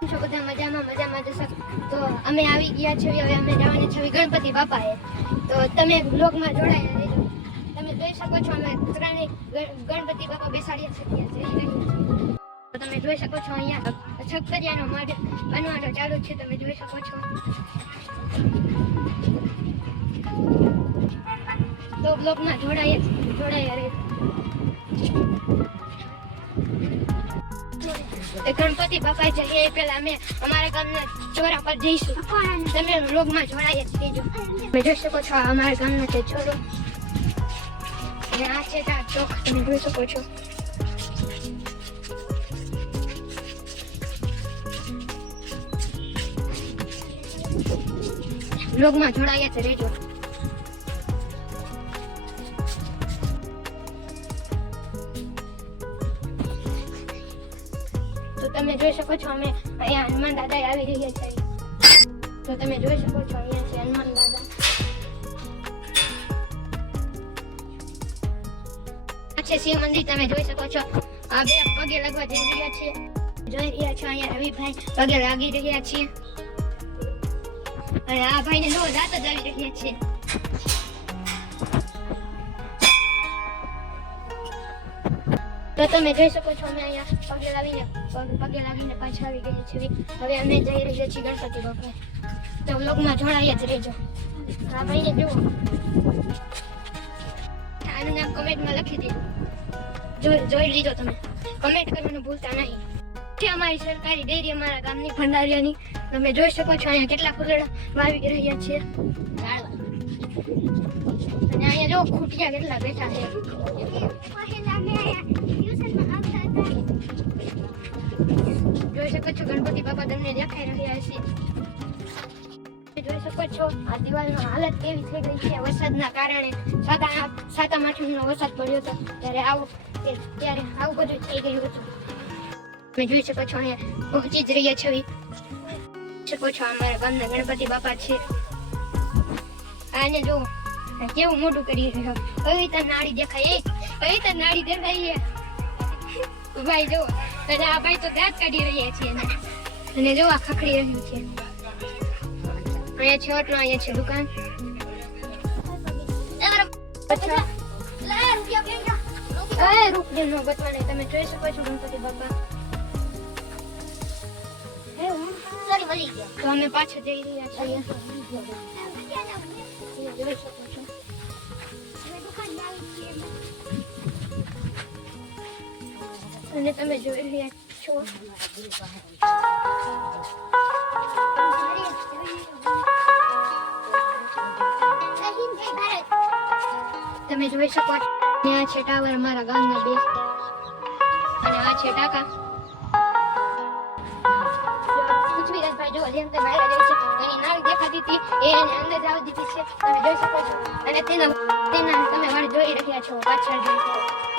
છો બધા મજામાં જશો તો અમે આવી ગયા છે હવે અમે જવાની છે ગણપતિ બાપાએ તો તમે બ્લોગમાં જોડાયા રહેજો તમે જોઈ શકો છો અમે ત્રણે ગણપતિ બાપા બેસાડ્યા છે તો તમે જોઈ શકો છો અહીંયા છકરિયાનો મઢ બનવાનો ચાલુ છે તમે જોઈ શકો છો તો બ્લોગમાં જોડાયા રહેજો ગણપતિ બાપા જઈએ પહેલા અમે અમારા ગામના ચોરા પર જઈશું તમે વ્લોગમાં જોડાયા રહેજો તમે જોઈ શકો છો અમારા ગામનો છે ચોરો અને આ છે ચોક તમે જોઈ શકો છો વ્લોગમાં જોડાયા રહેજો તો તમે જોઈ શકો છો અમે અહીંયા હનુમાન દાદા આવી રહ્યા છે તો તમે જોઈ શકો છો અહીંયા છે હનુમાન દાદા આ છે શિવ મંદિર તમે જોઈ શકો છો આ બે પગે લાગવા જઈ રહ્યા છે જોઈ રહ્યા છો અહીંયા રવિભાઈ પગે લાગી રહ્યા છે અને આ ભાઈને નો દાંત જ આવી રહ્યા છે તો તમે જોઈ શકો છો અમે અહીંયા પગે લાગીને પાછા આવી ગયા છીએ હવે અમે જઈ રહ્યા છીએ ગણપતિ બાપા તો વ્લોગમાં જોડાયા જ રહેજો આ ભાઈને જુઓ આનું નામ કમેન્ટમાં લખી દીધું જોઈ લીધો તમે કમેન્ટ કરવાનું ભૂલતા નહીં છે અમારી સરકારી ડેરી અમારા ગામની ભંડારિયાની તમે જોઈ શકો છો અહીંયા કેટલા ફૂલડા વાવી રહ્યા છે અને અહીંયા જો ખૂટિયા કેટલા બેઠા છે જોઈ શકો છો ગણપતિ બાપા તમને દેખાઈ રહ્યા છે જોઈ શકો છો આ દિવાલની હાલત કેવી થઈ ગઈ છે વરસાદના કારણે સાતમ આઠમનો વરસાદ પડ્યો હતો ત્યારે આવું બધું થઈ ગયું હતું તમે જોઈ શકો છો અહીંયા પહોંચી જ રહ્યા છો શકો છો અમારા ગામના ગણપતિ બાપા છે આને જો કેવું મોટું કરી રહ્યો કવિતા નાડી દેખાય કવિતા નાડી દેખાય ભાઈ જો અને આ ભાઈ તો દાંત કાઢી રહ્યા છે અને જો આ ખખડી રહ્યું છે અહીંયા છે ઓટલો અહીંયા છે દુકાન રૂપિયા નો બતવાને તમે જોઈ શકો છો ગણપતિ બાપા તો અમે પાછા જઈ રહ્યા છીએ જોઈ શકો છો અને તમે જોઈ રહ્યા છો તમે જોઈ શકો છો આ છે ટાવર અમારા ગામના બે અને આ છે ટાકા પૃથ્વીરાજભાઈ જો જેમ તે બહાર જાય છે એની નાળ દેખાતી હતી એને અંદર જવા દીધી છે તમે જોઈ શકો છો અને તેના તમે વાળ જોઈ રહ્યા છો પાછળ